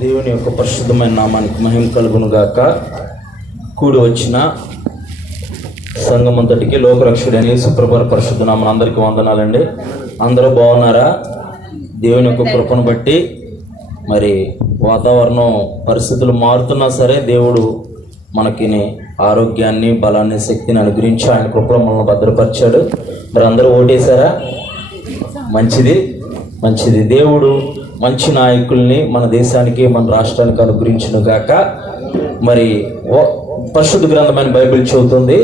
దేవుని యొక్క పరిశుద్ధమైన నామానికి మహిమ కలుగును గాక. కూడి వచ్చిన సంఘమంతటికి లోకరక్షుడైన యేసుప్రభువారి పరిశుద్ధ నామమున అందరికీ వందనాలండి. అందరూ బాగున్నారా? దేవుని యొక్క కృపను బట్టి మరి వాతావరణం పరిస్థితులు మారుతున్నా సరే దేవుడు మనకి ఆరోగ్యాన్ని, బలాన్ని, శక్తిని అనుగ్రహించి ఆయన కృపలో మనల్ని భద్రపరిచాడు. మరి అందరూ ఓటేశారా? మంచిది మంచిది. దేవుడు మంచి నాయకుల్ని మన దేశానికి, మన రాష్ట్రానికి అనుగ్రహించును గాక. మరి పరిశుద్ధ గ్రంథమైన బైబిల్ చెబుతుంది,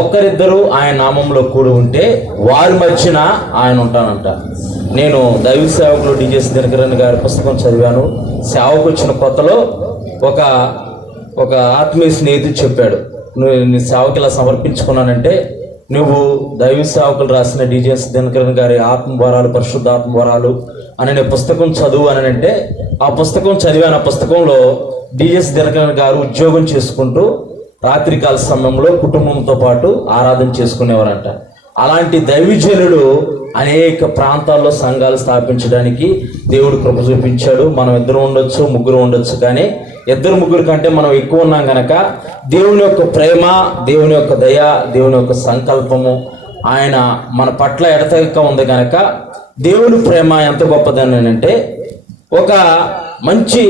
ఒక్కరిద్దరు ఆయన నామంలో కూడి ఉంటే వారి మధ్యన ఆయన ఉంటానంట. నేను దైవ సేవకులు డిజెస్ దినకరన్ గారి పుస్తకం చదివాను. సేవకు వచ్చిన కొత్తలో ఒక ఆత్మీయ స్నేహితుడు చెప్పాడు, నువ్వు నీ సేవకి ఇలా సమర్పించుకున్నానంటే నువ్వు దైవ సేవకులు రాసిన డిజెస్ దినకరన్ గారి ఆత్మవరాలు, పరిశుద్ధ ఆత్మవరాలు అనే పుస్తకం చదువు అని అంటే ఆ పుస్తకం చదివాను. ఆ పుస్తకంలో డిఎస్ దినకరన్ గారు ఉద్యోగం చేసుకుంటూ రాత్రికాల సమయంలో కుటుంబంతో పాటు ఆరాధన చేసుకునేవారంట. అలాంటి దైవజనుడు అనేక ప్రాంతాల్లో సంఘాలు స్థాపించడానికి దేవుడు కృప చూపించాడు. మనం ఇద్దరు ఉండొచ్చు, ముగ్గురు ఉండొచ్చు, కానీ ఇద్దరు ముగ్గురు కంటే మనం ఎక్కువ ఉన్నాం కనుక దేవుని యొక్క ప్రేమ, దేవుని యొక్క దయ, దేవుని యొక్క సంకల్పము ఆయన మన పట్ల ఎడతెగక ఉంది కనుక దేవుని ప్రేమ ఎంత గొప్పదని అంటే, ఒక మంచి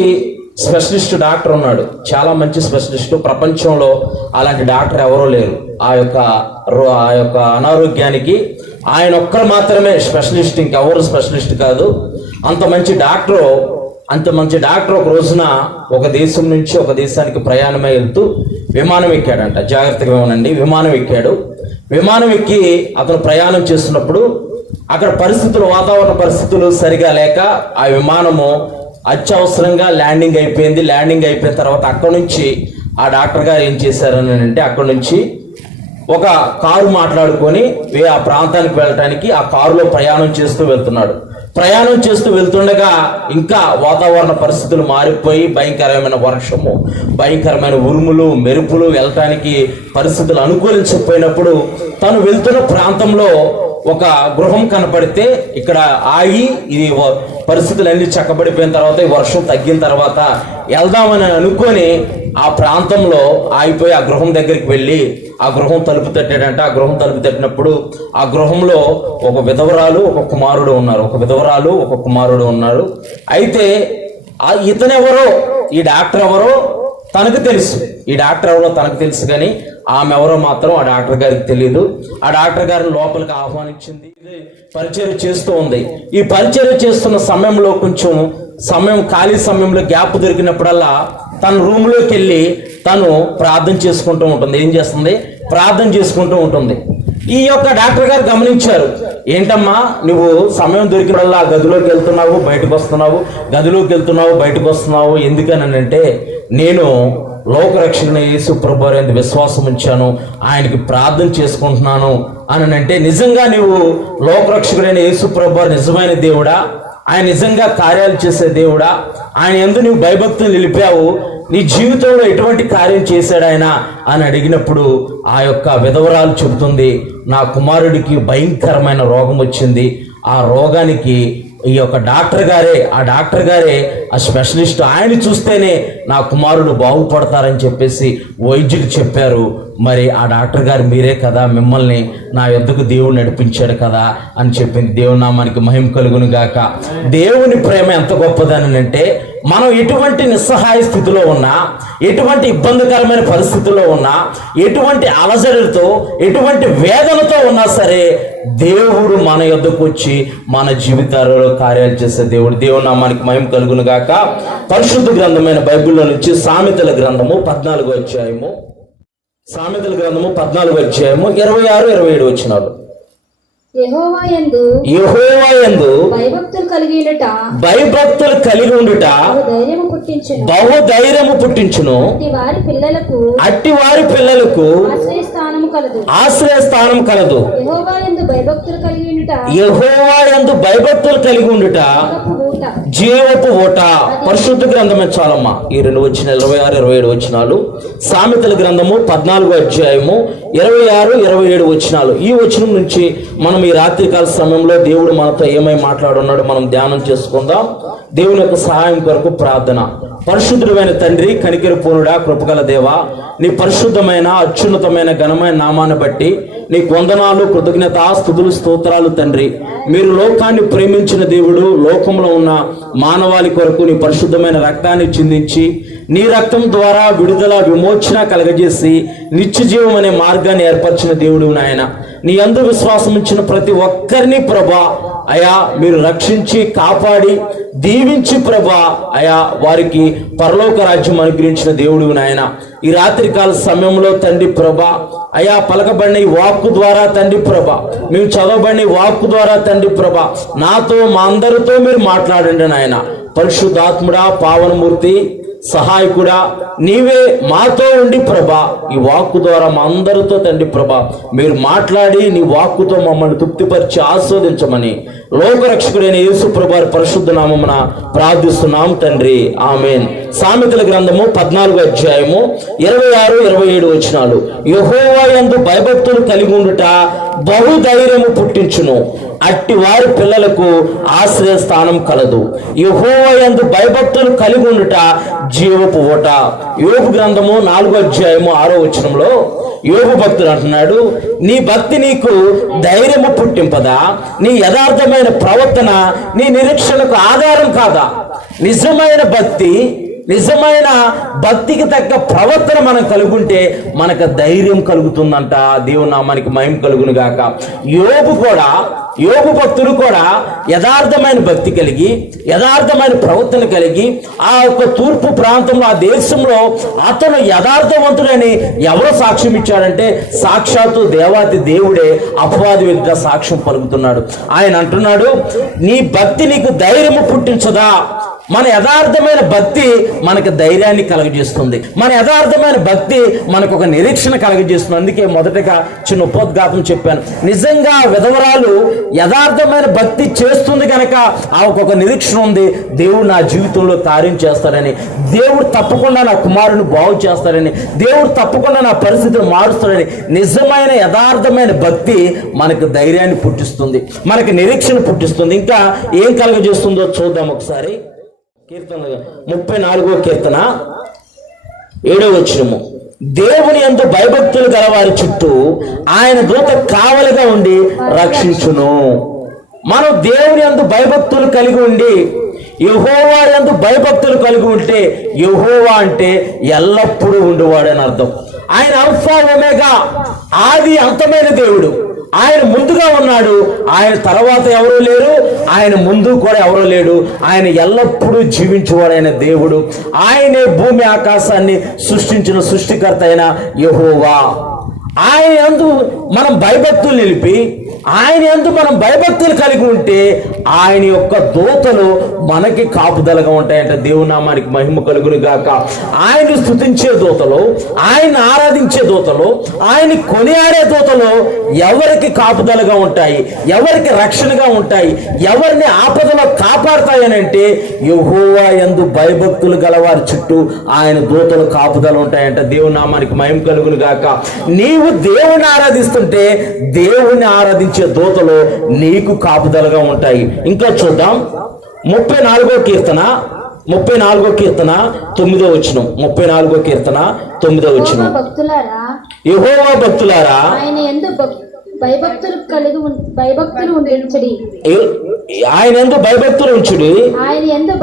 స్పెషలిస్ట్ డాక్టర్ ఉన్నాడు, చాలా మంచి స్పెషలిస్టు. ప్రపంచంలో అలాంటి డాక్టర్ ఎవరో లేరు. ఆ యొక్క అనారోగ్యానికి ఆయన ఒక్కరు మాత్రమే స్పెషలిస్ట్, ఇంకెవరు స్పెషలిస్ట్ కాదు. అంత మంచి డాక్టర్ ఒక రోజున ఒక దేశం నుంచి ఒక దేశానికి ప్రయాణమై వెళ్తూ విమానం ఎక్కాడంట. జాగ్రత్తగా వినండి. విమానం ఎక్కి అతను ప్రయాణం చేస్తున్నప్పుడు అక్కడ వాతావరణ పరిస్థితులు సరిగా లేక ఆ విమానము అత్యవసరంగా ల్యాండింగ్ అయిపోయింది. ల్యాండింగ్ అయిపోయిన తర్వాత అక్కడి నుంచి ఆ డాక్టర్ గారు ఏం చేశారని అంటే, అక్కడి నుంచి ఒక కారు మాట్లాడుకొని ఆ ప్రాంతానికి వెళ్ళటానికి ఆ కారులో ప్రయాణం చేస్తూ వెళ్తున్నాడు. ప్రయాణం చేస్తూ వెళ్తుండగా ఇంకా వాతావరణ పరిస్థితులు మారిపోయి భయంకరమైన వర్షము, భయంకరమైన ఉరుములు, మెరుపులు, వెళ్ళటానికి పరిస్థితులు అనుకూలించకపోయినప్పుడు తను వెళ్తున్న ప్రాంతంలో ఒక గృహం కనపడితే ఇక్కడ ఆగి ఇది పరిస్థితులన్నీ చక్కబడిపోయిన తర్వాత, ఈ వర్షం తగ్గిన తర్వాత వెళ్దామని అనుకొని ఆ ప్రాంతంలో ఆగిపోయి ఆ గృహం దగ్గరికి వెళ్ళి ఆ గృహం తలుపు తట్టాడంట. ఆ గృహం తలుపు తట్టినప్పుడు ఆ గృహంలో ఒక విధవరాలు, ఒక కుమారుడు ఉన్నారు. అయితే ఇతనెవరో, ఈ డాక్టర్ ఎవరో తనకు తెలుసు, కానీ ఆమె ఎవరో మాత్రం ఆ డాక్టర్ గారికి తెలియదు. ఆ డాక్టర్ గారిని లోపలికి ఆహ్వానించింది, పరిచర్య చేస్తూ ఉంది. ఈ పరిచర్య చేస్తున్న సమయంలో కొంచెం ఖాళీ సమయంలో గ్యాప్ దొరికినప్పుడల్లా తన రూమ్లోకి వెళ్ళి తను ప్రార్థన చేసుకుంటూ ఉంటుంది. ఏం చేస్తుంది? ప్రార్థన చేసుకుంటూ ఉంటుంది. ఈ యొక్క డాక్టర్ గారు గమనించారు, ఏంటమ్మా నువ్వు సమయం దొరికినల్లా గదిలోకి వెళ్తున్నావు, బయటకు వస్తున్నావు, ఎందుకని అంటే, నేను లోకరక్షణ యేసు ప్రభువారి యందు విశ్వాసం ఉంచాను, ఆయనకి ప్రార్థన చేసుకుంటున్నాను అని అంటే, నిజంగా నువ్వు లోకరక్షకుడైన యేసు ప్రభువారు నిజమైన దేవుడా, ఆయన నిజంగా కార్యాలు చేసే దేవుడా, ఆయన యందు నువ్వు భయభక్తులు నిలిపావు, నీ జీవితంలో ఎటువంటి కార్యం చేశాడు ఆయన అని అడిగినప్పుడు ఆ యొక్క విధవరాలు చెబుతుంది, నా కుమారుడికి భయంకరమైన రోగం వచ్చింది. ఆ రోగానికి ఈ యొక్క డాక్టర్ గారే ఆ స్పెషలిస్ట్, ఆయన చూస్తేనే నా కుమారుడు బాగుపడతారని చెప్పేసి వైద్యులు చెప్పారు. మరి ఆ డాక్టర్ గారు మీరే కదా, మిమ్మల్ని నా యొద్దకు దేవుడు నడిపించాడు కదా అని చెప్పింది. దేవుని నామానికి మహిమ కలుగును గాక. దేవుని ప్రేమ ఎంత గొప్పదని అంటే, మనం ఎటువంటి నిస్సహాయ స్థితిలో ఉన్నా, ఎటువంటి ఇబ్బందికరమైన పరిస్థితుల్లో ఉన్నా, ఎటువంటి అలజడితో, ఎటువంటి వేదనతో ఉన్నా సరే దేవుడు మన యొద్దకు వచ్చి మన జీవితాలలో కార్యాలు చేసే దేవుడు. దేవుని నామానికి మహిమ కలుగును గాక. పరిశుద్ధ గ్రంథమైన బైబిల్లో నుంచి సామెతల గ్రంథము 14వ అధ్యాయము 26-27 వచనాలు. యెహోవా యందు భయభక్తులు కలిగి ఉండుట బహుధైర్యము పుట్టించును. అట్టి వారి పిల్లలకు ఆశ్రయస్థానము కలదు. యెహోవా యందు భయభక్తులు కలిగి ఉండుట యెహోవా యందు భయభక్తులు కలిగి ఉండుట జీవపు ఊట. జీవపు ఓట. పరిశుద్ధ గ్రంథమే చాలమ్మా. ఈ 2 వచ్చిన 26, 27 వచనాలు. సామెతల గ్రంథము 14వ అధ్యాయము 26, 27 వచనాలు. ఈ వచనం నుంచి మనం ఈ రాత్రికాల సమయంలో దేవుడు మనతో ఏమై మాట్లాడున్నాడో మనం ధ్యానం చేసుకుందాం. దేవుని యొక్క సహాయం కొరకు ప్రార్థన. పరిశుద్ధుడైన తండ్రి, కనికరి పూర్ణుడా, కృపగల దేవా, నీ పరిశుద్ధమైన అత్యున్నతమైన ఘనమైన నామాన్ని బట్టి నీకు వందనాలు, కృతజ్ఞత, స్తుతులు, స్తోత్రాలు తండ్రి. మీరు లోకాన్ని ప్రేమించిన దేవుడు, లోకంలో ఉన్న మానవాళి కొరకు నీ పరిశుద్ధమైన రక్తాన్ని చిందించి నీ రక్తం ద్వారా విడుదల, విమోచన కలగజేసి నిత్య జీవం అనే మార్గాన్ని ఏర్పరిచిన దేవుడు నాయన. నీ యందు విశ్వాసం ఇచ్చిన ప్రతి ఒక్కరిని ప్రభా అయా మీరు రక్షించి కాపాడి దీవించి ప్రభా అయా వారికి పరలోక రాజ్యం అనుగ్రహించిన దేవుడు నాయన. ఈ రాత్రికాల సమయంలో తండ్రి ప్రభా అయా పలకబడిన ఈ వాక్కు ద్వారా తండ్రి ప్రభా, మేము చదవబడిన ఈ వాక్కు ద్వారా తండ్రి ప్రభా నాతో మా అందరితో మీరు మాట్లాడండి నాయన. పరిశుద్ధాత్ముడా, పావనమూర్తి, సహాయకుడా, నీవే మాతో ఉండి ప్రభా ఈ వాక్కు ద్వారా మా అందరితో తండ్రి ప్రభా మీరు మాట్లాడి నీ వాక్కుతో మమ్మల్ని తృప్తిపరిచి ఆస్వాదించమని లోకరక్షకుడైన యేసు ప్రభు పరిశుద్ధ నామమున ప్రార్థిస్తున్నాం తండ్రి, ఆమేన్. సామెతల గ్రంథము 14వ అధ్యాయము 26, 27 వచనాలు. యెహోవా యందు భయభక్తులు కలిగి ఉండుట బహుధైర్యము పుట్టించును, అట్టి వారి పిల్లలకు ఆశ్రయ స్థానం కలదు. యెహోవా యందు భయభక్తులు కలిగి ఉండుట జీవపు ఓట. యోబు గ్రంథము 4వ అధ్యాయము 6వ వచనంలో యోబు భక్తుడు అంటున్నాడు, నీ భక్తి నీకు ధైర్యము పుట్టింపదా? నీ యథార్థమైన ప్రవర్తన నీ నిరీక్షణకు ఆధారం కాదా? నిజమైన భక్తికి తగ్గ ప్రవర్తన మనం కలుగుంటే మనకు ధైర్యం కలుగుతుందంట. దేవుని నామానికి మహిమ కలుగును గాక. యోబు భక్తులు కూడా యథార్థమైన భక్తి కలిగి యథార్థమైన ప్రవర్తన కలిగి ఆ యొక్క తూర్పు ప్రాంతంలో ఆ దేశంలో అతను యథార్థవంతుడని ఎవరు సాక్ష్యం ఇచ్చాడంటే సాక్షాత్తు దేవాతి దేవుడే అపవాది ఎదుట సాక్ష్యం పలుకుతున్నాడు. ఆయన అంటున్నాడు, నీ భక్తి నీకు ధైర్యము పుట్టించదా? మన యథార్థమైన భక్తి మనకు ధైర్యాన్ని కలగజేస్తుంది. మన యథార్థమైన భక్తి మనకు ఒక నిరీక్షణ కలగజేస్తుంది. అందుకే మొదటగా చిన్న ఉపోద్ఘాతం చెప్పాను. నిజంగా విధవరాలు యథార్థమైన భక్తి చేస్తుంది కనుక ఆమెకు ఒక నిరీక్షణ ఉంది, దేవుడు నా జీవితంలో కార్యం చేస్తాడని, దేవుడు తప్పకుండా నా కుమారుని బాగు చేస్తాడని, దేవుడు తప్పకుండా నా పరిస్థితిని మారుస్తాడని. నిజమైన యథార్థమైన భక్తి మనకు ధైర్యాన్ని పుట్టిస్తుంది, మనకు నిరీక్షణ పుట్టిస్తుంది. ఇంకా ఏం కలగజేస్తుందో చూద్దాం ఒకసారి. కీర్తన 34వ కీర్తన 7వ వచనము. దేవుని యందు భయభక్తులు గలవారి చుట్టూ ఆయన దూత కావలిగా ఉండి రక్షించును. మనం దేవుని యందు భయభక్తులు కలిగి ఉండి యెహోవా యందు భయభక్తులు కలిగి ఉంటే, యెహోవా అంటే ఎల్లప్పుడూ ఉండేవాడని అర్థం. ఆయన అల్ఫా ఒమేగా, ఆది అంతమైన దేవుడు. ఆయన ముందుగా ఉన్నాడు, ఆయన తర్వాత ఎవరూ లేరు, ఆయన ముందు కూడా ఎవరూ లేడు. ఆయన ఎల్లప్పుడూ జీవించేవాడైన దేవుడు. ఆయనే భూమి ఆకాశాన్ని సృష్టించిన సృష్టికర్త అయిన యెహోవా. ఆయన యందు మనం భయభక్తులు నిలిపి ఆయన యందు మనం భయభక్తులు కలిగి ఉంటే ఆయన యొక్క దూతలు మనకి కాపుదలగా ఉంటాయంట. దేవుని నామానికి మహిమ కలుగును గాక. ఆయన్ని స్తుతించే దూతలు, ఆయన ఆరాధించే దూతలు, ఆయన్ని కొనియాడే దూతలు ఎవరికి కాపుదలగా ఉంటాయి, ఎవరికి రక్షణగా ఉంటాయి, ఎవరిని ఆపదలో కాపాడుతాయని అంటే యెహోవా యందు భయభక్తులు గలవారి చుట్టూ ఆయన దూతలు కాపుదలు ఉంటాయంట. దేవుని నామానికి మహిమ కలుగును గాక. నీవు దేవుని ఆరాధిస్తుంటే దేవుని ఆరాధించే దూతలు నీకు కాపుదలగా ఉంటాయి. ఇంకా చూద్దాం. 34వ కీర్తన 9వ వచనం. 34వ కీర్తన 9వ వచనం. యెహోవా భక్తులారా ఆయన యందు భయభక్తులు ఉంచుడి. ఆయన యందు భయభక్తులు ఉంచుడి. ఆయన యందు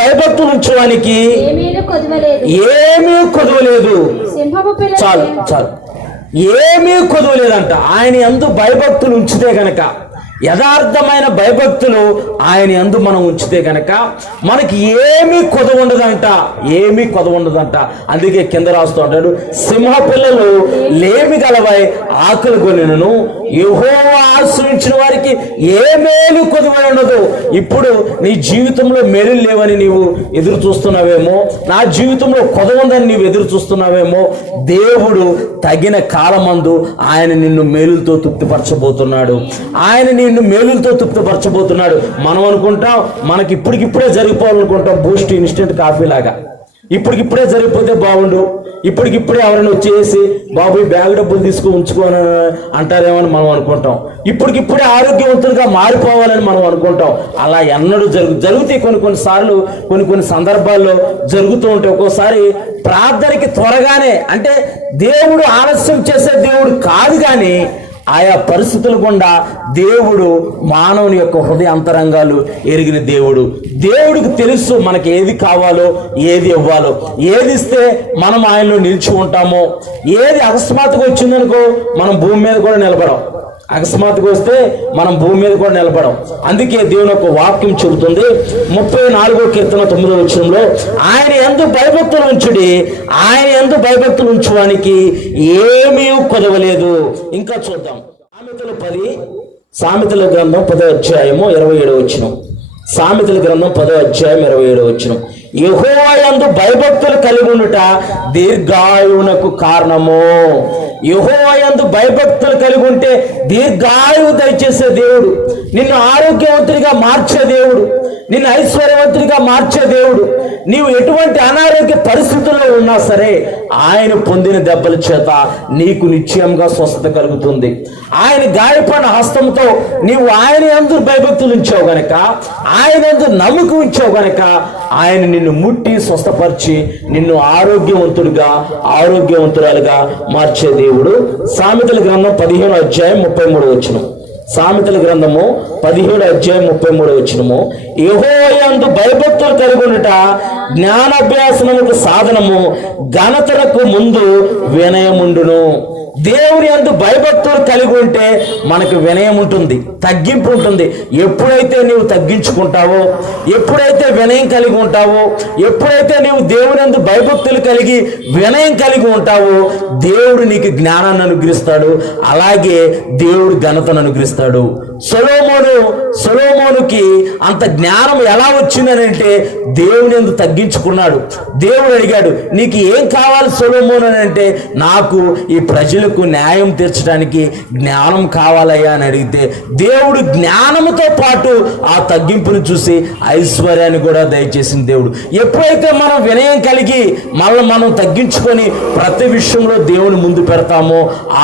భయభక్తులు ఉంచువానికి ఏమీ కొదవలేదు. సింహపు పిల్ల చాలు ఏమీ కొదవలేదంట. ఆయన యందు భయభక్తులు ఉంచితే గనక, యథార్థమైన భయభక్తులు ఆయన యందు మనం ఉంచితే గనక మనకి ఏమీ కొదవ ఉండదంట. అందుకే కింద రాస్తూ ఉంటాడు, సింహ పిల్లలు లేమి గలవై ఆకలి కొనినను యెహోవా ఆశ్రయించిన వారికి ఏ మేలు కొదువై ఉండదు. ఇప్పుడు నీ జీవితంలో మేలు లేవని నీవు ఎదురు చూస్తున్నావేమో, నా జీవితంలో కొదవుందని నీవు ఎదురు చూస్తున్నావేమో, దేవుడు తగిన కాలమందు ఆయన నిన్ను మేలులతో తృప్తిపరచబోతున్నాడు. ఆయన నిన్ను మేలులతో తృప్తిపరచబోతున్నాడు. మనం అనుకుంటాం మనకి ఇప్పటికిప్పుడే జరిగిపోవాలనుకుంటాం, బూస్ట్ ఇన్స్టెంట్ కాఫీ లాగా. ఇప్పటికిప్పుడే జరిగిపోతే బాగుండు, ఇప్పటికిప్పుడే ఎవరైనా వచ్చేసి బాబు ఈ బ్యాగ్ డబ్బులు తీసుకుని ఉంచుకోని అంటారేమని మనం అనుకుంటాం. ఇప్పటికిప్పుడే ఆరోగ్యవంతులుగా మారిపోవాలని మనం అనుకుంటాం. అలా ఎన్నడూ జరుగుతాయి. కొన్నిసార్లు కొన్ని సందర్భాల్లో జరుగుతూ ఉంటాయి. ఒక్కోసారి ప్రార్థనకి త్వరగానే, అంటే దేవుడు ఆలస్యం చేసే దేవుడు కాదు, కానీ ఆయా పరిస్థితుల గుండా దేవుడు మానవుని యొక్క హృదయ అంతరంగాలు ఎరిగిన దేవుడు. దేవుడికి తెలుసు మనకి ఏది కావాలో, ఏది ఇవ్వాలో, ఏది ఇస్తే మనం ఆయనలో నిలిచి ఉంటామో. ఏది అకస్మాత్తుగా వచ్చిందనుకో మనం భూమి మీద కూడా నిలబడం. అకస్మాత్తుగా వస్తే మనం భూమి మీద కూడా నిలబడం. అందుకే దేవుని యొక్క వాక్యం చెబుతుంది 34వ కీర్తన 9వ వచనంలో, ఆయన యందు భయభక్తులు ఉంచుడి, ఆయన యందు భయభక్తులు ఉంచువానికి ఏమీ కొదవలేదు. ఇంకా చూద్దాం. సామెతల గ్రంథం 10వ అధ్యాయము 27వ వచనం. సామెతల గ్రంథం 10వ అధ్యాయం 27వ వచనం. యెహోవా యందు భయభక్తులు కలిగి ఉండుట దీర్ఘాయువునకు కారణము. యెహోవా యందు భయభక్తులు కలిగి ఉంటే దీర్ఘాయువు దయచేసే దేవుడు, నిన్ను ఆరోగ్యవంతుడిగా మార్చే దేవుడు, నిన్ను ఐశ్వర్యవంతుడిగా మార్చే దేవుడు. నీవు ఎటువంటి అనారోగ్య పరిస్థితుల్లో ఉన్నా సరే ఆయన పొందిన దెబ్బల చేత నీకు నిశ్చయంగా స్వస్థత కలుగుతుంది. ఆయన గాయపడిన హస్తంతో నీవు ఆయన యందు భయభక్తులు ఉంచావు గనక, ఆయన యందు నమ్మకం ఉంచావు గనక ఆయన నిన్ను ముట్టి స్వస్థపరిచి నిన్ను ఆరోగ్యవంతురాలుగా మార్చే దేవుడు. సామెతల గ్రంథం 15వ అధ్యాయం 33వ వచనం. సామెతల గ్రంథము 17వ అధ్యాయం 33వ వచనము. యెహోవా యందు భయభక్తులు కలిగి ఉండుట జ్ఞానాభ్యాసనముకు సాధనము, ఘనతలకు ముందు వినయముండును. దేవుని యందు భయభక్తులు కలిగి ఉంటే మనకు వినయం ఉంటుంది, తగ్గింపు ఉంటుంది. ఎప్పుడైతే నీవు తగ్గించుకుంటావో, ఎప్పుడైతే వినయం కలిగి ఉంటావో, ఎప్పుడైతే నీవు దేవుని యందు భయభక్తులు కలిగి వినయం కలిగి ఉంటావో, దేవుడు నీకు జ్ఞానాన్ని అనుగ్రహిస్తాడు, అలాగే దేవుడు ఘనతను అనుగ్రహిస్తాడు. సొలొమోనుకి అంత జ్ఞానం ఎలా వచ్చిందని అంటే దేవుని యందు తగ్గించుకున్నాడు. దేవుడు అడిగాడు, నీకు ఏం కావాలి సొలొమోను అని అంటే, నాకు ఈ ప్రజలకు న్యాయం తీర్చడానికి జ్ఞానం కావాలయ్యా అని అడిగితే దేవుడు జ్ఞానముతో పాటు ఆ తగ్గింపును చూసి ఐశ్వర్యాన్ని కూడా దయచేసిన దేవుడు. ఎప్పుడైతే మనం వినయం కలిగి మనం తగ్గించుకొని ప్రతి విషయంలో దేవుని ముందు పెడతామో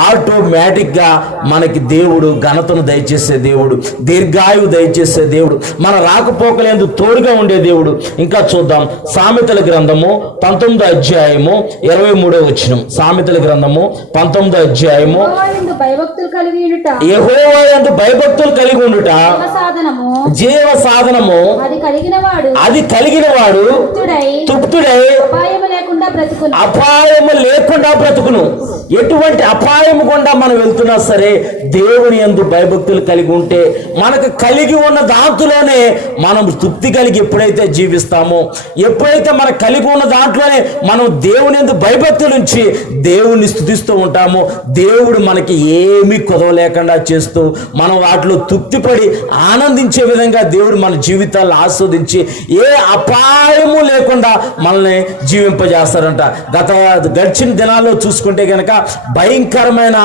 ఆటోమేటిక్గా మనకి దేవుడు ఘనతను దయచేసే దేవుడు, దీర్ఘాయువు దయచేసే దేవుడు, మన రాకపోకలేందు తోడుగా ఉండే దేవుడు. ఇంకా చూద్దాం. సామెతల గ్రంథము 19వ అధ్యాయము 23వ వచనం. సామెతల గ్రంథము 19వ అధ్యాయము. యెహోవా యందు భయభక్తులు కలిగి ఉండుట జీవ సాధనము, అది కలిగిన వాడు తృప్తుడై అపాయము లేకుండా బ్రతుకును. ఎటువంటి అపాయము గుండా మనం వెళ్తున్నా సరే దేవుని యందు భయభక్తులు కలిగి ఉంటే మనకు కలిగి ఉన్న దాంట్లోనే మనం తృప్తి కలిగి ఎప్పుడైతే జీవిస్తామో, ఎప్పుడైతే మనకు కలిగి ఉన్న దాంట్లోనే మనం దేవుని యందు భయభక్తులు ఉంచి దేవుణ్ణి స్తుతిస్తూ ఉంటామో, దేవుడు మనకి ఏమీ కొదవలేకుండా చేస్తూ మనం వాటిలో తృప్తిపడి ఆనందించే విధంగా దేవుడు మన జీవితాలను ఆస్వాదించి ఏ అపాయము లేకుండా మనల్ని జీవింపజేస్తారంట. గడిచిన దినాల్లో చూసుకుంటే కనుక భయంకరమైన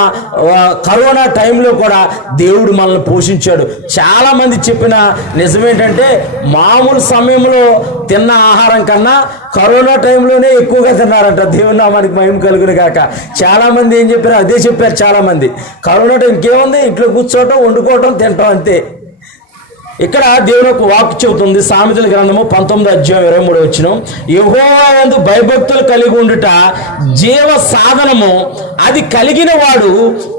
కరోనా టైంలో కూడా దేవుడు మనల్ని పోషించాడు. చాలా మంది చెప్పిన నిజమేంటంటే, మామూలు సమయంలో తిన్న ఆహారం కన్నా కరోనా టైంలోనే ఎక్కువగా తిన్నారంట. దేవుని నామానికి మహిమ కలుగును గాక. చాలా మంది ఏం చెప్పారు, అదే చెప్పారు. చాలా మంది కరోనా టైం ఇంకేముంది, ఇంట్లో కూర్చోవటం, వండుకోవటం, తినటం, అంతే. ఇక్కడ దేవుని యొక్క వాక్కు చెబుతుంది. సామెతల గ్రంథము 19వ అధ్యాయం 23వ వచనం. యెహోవా యందు భయభక్తులు కలిగి ఉండుట జీవ సాధనము, అది కలిగిన వాడు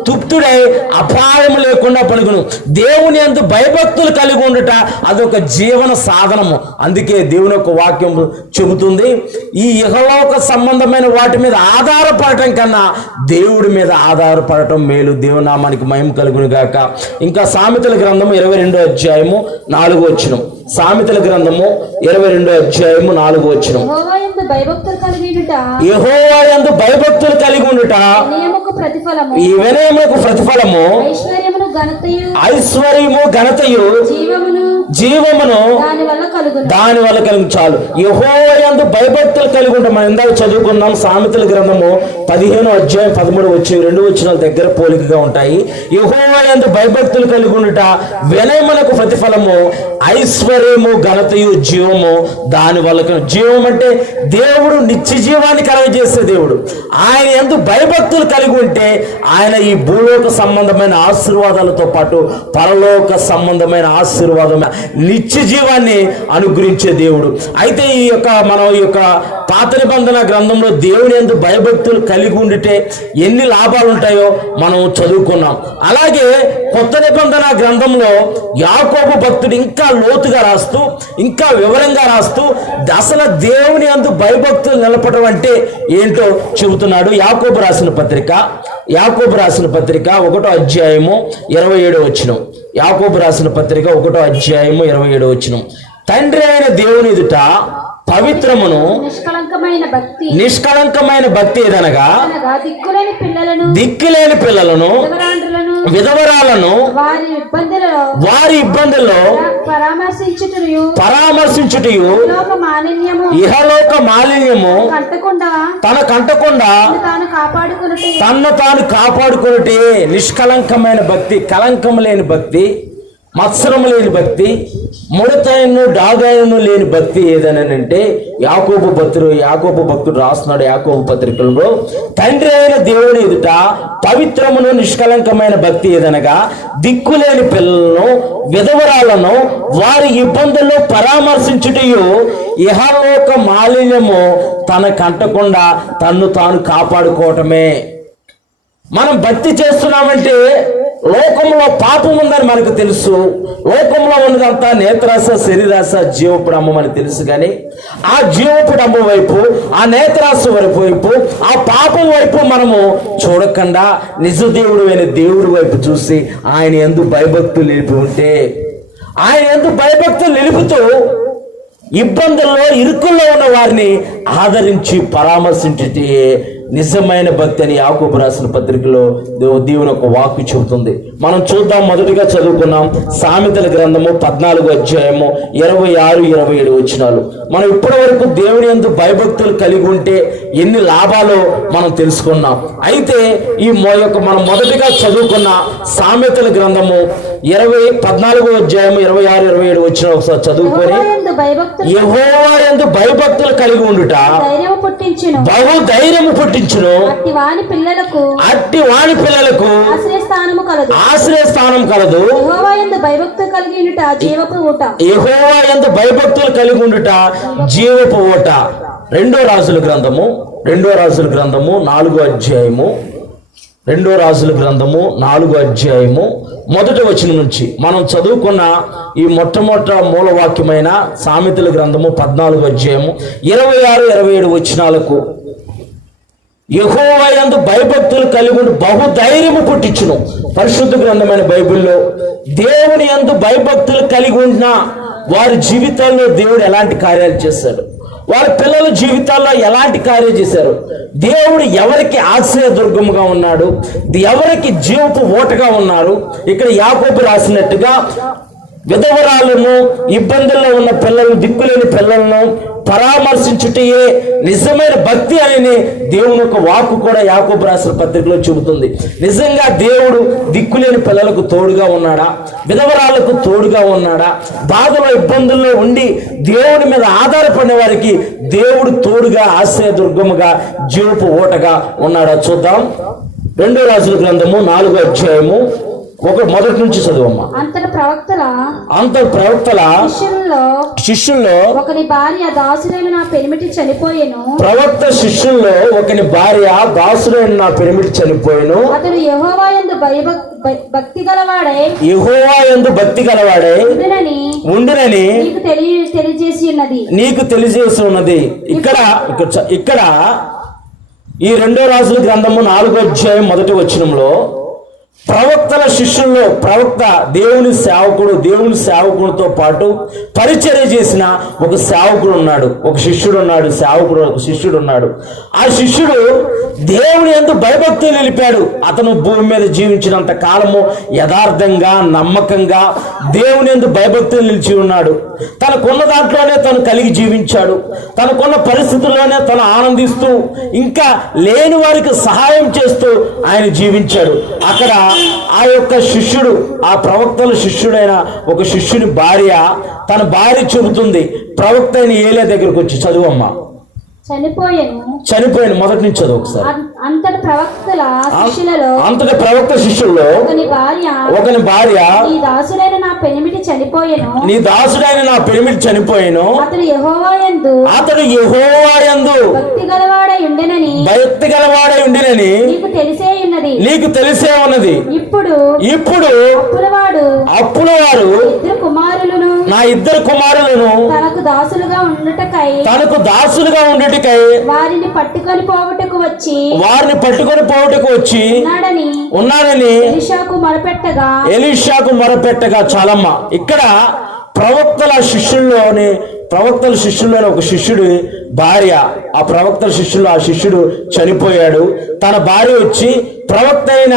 తృప్తుడై అపాయము లేకుండా పలుకును. దేవుని యందు భయభక్తులు కలిగి ఉండుట అదొక జీవన సాధనము. అందుకే దేవుని యొక్క వాక్యం చెబుతుంది, ఈ ఇహలోక సంబంధమైన వాటి మీద ఆధారపడటం కన్నా దేవుడి మీద ఆధారపడటం మేలు. దేవుని నామానికి మహిమ కలుగును గాక. ఇంకా సామెతల గ్రంథము 22వ అధ్యాయము 4వ వచనం. సామెతల గ్రంథము 22వ అధ్యాయము 4వ వచనం. యెహోవా యందు భయభక్తులు కలిగి ఉండుట ఈ వినయముకు ప్రతిఫలము ఘనతయు జీవమును దాని వల్ల కలుగు. చాలు. యెహోవా యందు భయభక్తులు కలిగి ఉంటాం. మనం ఇందాక చదువుకున్నాం సామెతల గ్రంథము 15వ అధ్యాయం 13 2 వచనాల దగ్గర పోలికగా ఉంటాయి. యెహోవా యందు భయభక్తులు కలిగి ఉండుట వినయమునకు ప్రతిఫలము, ఐశ్వర్యము ఘనతయు జీవము దాని వల్ల కలుగు. జీవం అంటే దేవుడు నిత్య జీవాన్ని కలగజేసే దేవుడు. ఆయన యందు భయభక్తులు కలిగి ఉంటే ఆయన ఈ భూలోక సంబంధమైన ఆశీర్వాదాలతో పాటు పరలోక సంబంధమైన ఆశీర్వాదం నిత్య జీవాన్ని అనుగ్రహించే దేవుడు. అయితే మనం ఈ యొక్క పాత నిబంధన గ్రంథంలో దేవుని యందు భయభక్తులు కలిగి ఉండితే ఎన్ని లాభాలు ఉంటాయో మనం చదువుకున్నాం. అలాగే కొత్త నిబంధన గ్రంథంలో యాకోబు భక్తుడు ఇంకా లోతుగా రాస్తూ ఇంకా వివరంగా రాస్తూ అసలు దేవుని యందు భయభక్తులు నిలపడం అంటే ఏంటో చెబుతున్నాడు. యాకోబు రాసిన పత్రిక 1వ అధ్యాయము 27వ వచనం. యాకోబు రాసిన పత్రిక 1వ అధ్యాయము 27వ వచనం. తండ్రి అయిన దేవుని ఎదుట పవిత్రమును నిష్కళంకమైన భక్తి ఏదనగా దిక్కులేని పిల్లలను విధవరాలను వారి ఇబ్బందుల్లో పరామర్శించుటయు ఇహలోక మాలిన్యము కంటకుండా తన్ను తాను కాపాడుకున్నటే నిష్కళంకమైన భక్తి, కళంకం లేని భక్తి, మత్సరము లేని భక్తి, ముడతను డాగాయను లేని భక్తి ఏదనంటే యాకోబు భక్తుడు రాస్తున్నాడు యాకోబు పత్రికలో. తండ్రి అయిన దేవుని ఎదుట పవిత్రమును నిష్కలంకమైన భక్తి ఏదనగా దిక్కులేని పిల్లలను విధవరాలను వారి ఇబ్బందుల్లో పరామర్శించుటయు ఇహలోక మాలిన్యము తనకంటకుండా తన్ను తాను కాపాడుకోవటమే. మనం భక్తి చేస్తున్నామంటే లోకంలో పాపం ఉందని మనకు తెలుసు. లోకంలో ఉన్నదంతా నేత్రాస, శరీరాస, జీవపుడమ్మ మనకు తెలుసు. కానీ ఆ జీవపుడమ్మ వైపు, ఆ నేత్రాస వైపు, ఆ పాపం వైపు మనము చూడకుండా నిజ దేవుడు అయిన దేవుడి వైపు చూసి ఆయన యందు భయభక్తులు నిలిపి ఉంటే, ఆయన యందు భయభక్తులు నిలుపుతూ ఇబ్బందుల్లో ఇరుకుల్లో ఉన్న వారిని ఆదరించి పరామర్శించితే నిజమైన భక్తి అని యాకోబు రాసిన పత్రికలో దేవుని ఒక వాక్కు చెబుతుంది. మనం చూద్దాం. మొదటిగా చదువుకున్నాం సామెతల గ్రంథము 14వ అధ్యాయము 26-27 వచనాలు. మనం ఇప్పటి వరకు దేవుని యందు భయభక్తులు కలిగి ఉంటే ఎన్ని లాభాలో మనం తెలుసుకున్నాం. అయితే మనం మొదటిగా చదువుకున్న సామెతల గ్రంథము 14వ అధ్యాయము 26-27 వచనాలు ఒకసారి చదువుకొని, యెహోవా యందు భయభక్తులు కలిగి ఉండుట బహు ధైర్యము పుట్టించును, అట్టి వాని పిల్లలకు ఆశ్రయస్థానం కలదు. యెహోవా యందు భయభక్తులు కలిగి ఉండుట జీవపు ఊట. 2వ రాజుల గ్రంథము 4వ అధ్యాయము 2వ రాజుల గ్రంథము 4వ అధ్యాయము 1వ వచనం నుంచి మనం చదువుకున్న ఈ మొట్టమొదటి మూలవాక్యమైన సామెతల గ్రంథము 14వ అధ్యాయము 26-27 వచనాలకు యెహోవా యందు భయభక్తులు కలిగి ఉండి బహుధైర్యము పుట్టించును. పరిశుద్ధ గ్రంథమైన బైబిల్లో దేవుని యందు భయభక్తులు కలిగి ఉన్న వారి జీవితాల్లో దేవుడు ఎలాంటి కార్యాలు చేశాడు, వారి పిల్లల జీవితాల్లో ఎలాంటి కార్యం చేశారు, దేవుడు ఎవరికి ఆశ్రయదుర్గముగా ఉన్నాడు, ఎవరికి జీవపు ఓటగా ఉన్నారు. ఇక్కడ యాకోబు రాసినట్టుగా విధవరాలను, ఇబ్బందుల్లో ఉన్న పిల్లలను, దిక్కులేని పిల్లలను పరామర్శించుటయే నిజమైన భక్తి అని దేవుని యొక్క వాక్కు కూడా యాకోబు రాసిన పత్రికలో చెబుతుంది. నిజంగా దేవుడు దిక్కులేని పిల్లలకు తోడుగా ఉన్నాడా, విధవరాలకు తోడుగా ఉన్నాడా, బాధలో ఇబ్బందుల్లో ఉండి దేవుడి మీద ఆధారపడిన వారికి దేవుడు తోడుగా ఆశ్రయదుర్గముగా జీవపు ఓటగా ఉన్నాడా చూద్దాం. 2వ రాజుల గ్రంథము 4వ అధ్యాయము 1 నుంచి చదువమ్మా. అంతటి ప్రవక్తల శిష్యుల్లో ఒకని భార్య దాసుడైన నా పెనిమిటి చనిపోయెను. ప్రవక్త శిష్యుల్లో ఒకని భార్య దాసుడైన నా పెనిమిటి చనిపోయెను. అతడు యెహోవా యందు భక్తి గలవాడై ఉండునని నీకు తెలియజేసి ఉన్నది. ఇక్కడ ఈ 2వ రాజుల గ్రంథము 4వ అధ్యాయం 1వ వచనంలో ప్రవక్తల శిష్యుల్లో ప్రవక్త దేవుని సేవకుడితో పాటు పరిచర్య చేసిన ఒక సేవకుడు ఉన్నాడు, ఒక శిష్యుడు ఉన్నాడు, ఒక శిష్యుడు ఉన్నాడు. ఆ శిష్యుడు దేవుని యందు భయభక్తులు నిలిపాడు. అతను భూమి మీద జీవించినంత కాలము యథార్థంగా నమ్మకంగా దేవుని యందు భయభక్తులు నిలిచి ఉన్నాడు. తనకున్న దాంట్లోనే తను కలిగి జీవించాడు. తనకున్న పరిస్థితుల్లోనే తను ఆనందిస్తూ ఇంకా లేని వారికి సహాయం చేస్తూ ఆయన జీవించాడు. అక్కడ ఆ యొక్క శిష్యుడు, ఆ ప్రవక్తల శిష్యుడైన ఒక శిష్యుని భార్య, తన భార్య చెబుతుంది, ప్రవక్త అయిన ఏలియా దగ్గరకు వచ్చి, చదువమ్మా. చనిపోయాను మొదటి నుంచి చదువు ఒకసారి. అంతటి ప్రవక్త శిష్యులలో ఒకని భార్య నీ దాసుడైన నా పెనిమిటి చనిపోయాను అతడు యెహోవా యందు భక్తి గలవాడై ఉండినని నీకు తెలిసే ఉన్నది. ఇప్పుడు అప్పులవాడు నా ఇద్దరు కుమారులను తనకు దాసులుగా ఉండుటకై వారిని పట్టుకొని పోవుటకు వచ్చి ఉన్నాడని ఎలీషాకు మొరపెట్టగా చాలమ్మ. ఇక్కడ ప్రవక్తల శిష్యుల్లోని ఒక శిష్యుడి భార్య, ఆ ప్రవక్తల శిష్యులు, ఆ శిష్యుడు చనిపోయాడు. తన భార్య వచ్చి ప్రవక్త అయిన